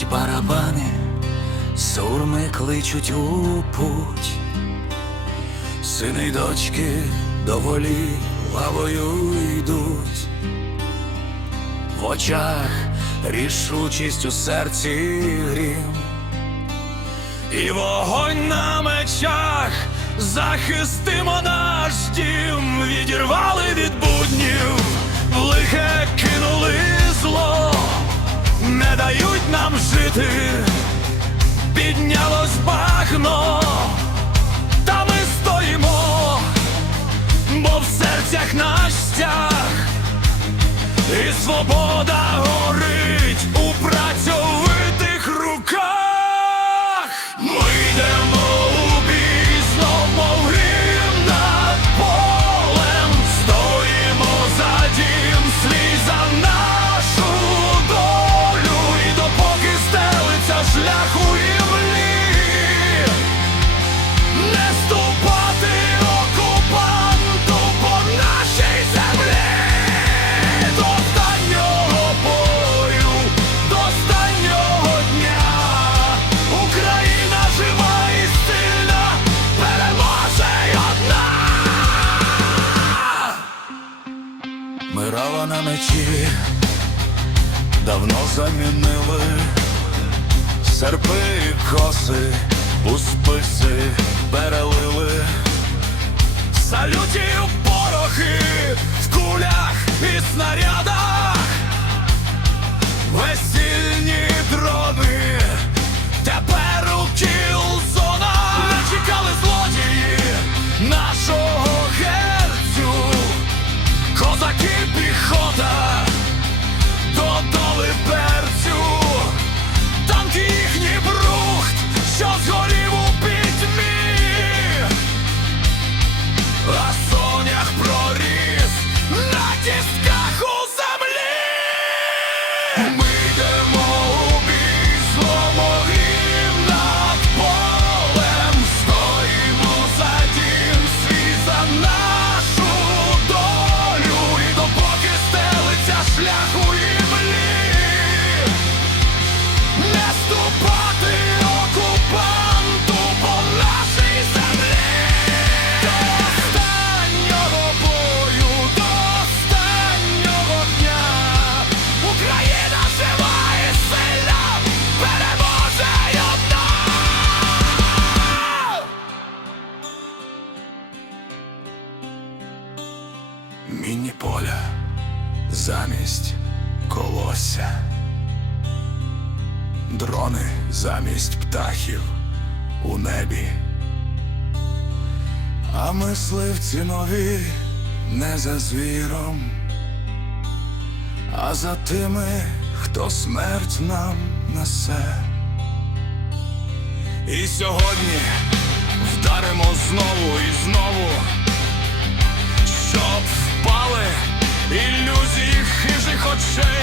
Стукочуть барабани, сурми кличуть у путь, сини й дочки доволі лавою йдуть, в очах рішучість у серці грім, і вогонь на мечах захистимо наш дім, відірвали. свобода. На мечі. Давно замінили серпи і коси, у списи перелили, салютів порохи в кулях і снарядах, весільні дрони. замість колосся, дрони замість птахів у небі, а мисливці нові не за звіром, а за тими, хто смерть нам несе. І сьогодні вдаримо знову і знову, щоб впали ілюзії хижих очей.